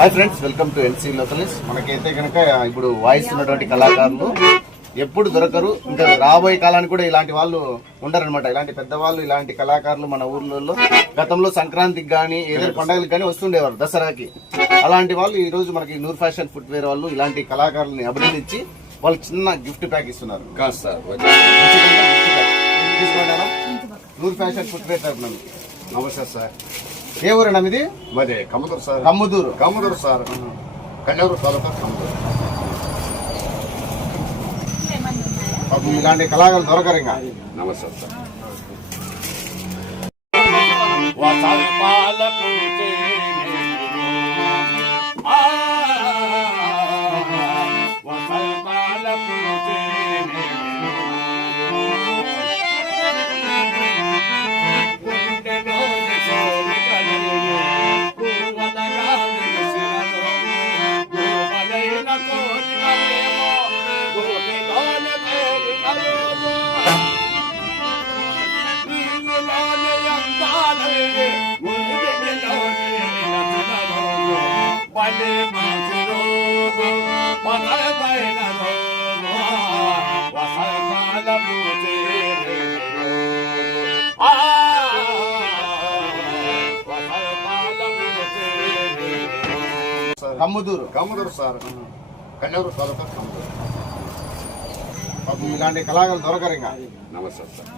Hi friends, welcome to NC లోకలిస్. మనకైతే కనుక ఇప్పుడు వాయిస్ ఉన్నటువంటి కళాకారులు ఎప్పుడు దొరకరు, ఇంకా రాబోయే కాలానికి కూడా ఇలాంటి వాళ్ళు ఉండరనమాట. ఇలాంటి పెద్దవాళ్ళు, ఇలాంటి కళాకారులు మన ఊర్లలో గతంలో సంక్రాంతికి కానీ ఏదైనా పండుగలకు కానీ వస్తుండేవారు, దసరాకి. అలాంటి వాళ్ళు ఈ రోజు మనకి నూర్ ఫ్యాషన్ ఫుట్వేర్ వాళ్ళు ఇలాంటి కళాకారులని అభినందించి వాళ్ళు చిన్న గిఫ్ట్ ప్యాక్ ఇస్తున్నారు. కాదు సార్, నూర్ ఫ్యాషన్ ఫుట్వేర్ తరఫున నమస్తే సార్. ఏ ఊరన్నా మీది? మాది కమ్మదూరు సార్. కమ్మదూరు సార్, కన్నూరు తాలూకా కమ్మదూరు. ఇలాంటి కళాకారులు దొరకరు ఇంకా. నమస్తే సార్. కమ్మదూరు సార్, కన్నూరు తాలూకా కమ్మదూరు. ఇలాంటి కళాకారులు దొరకరు ఇంకా. నమస్తే సార్.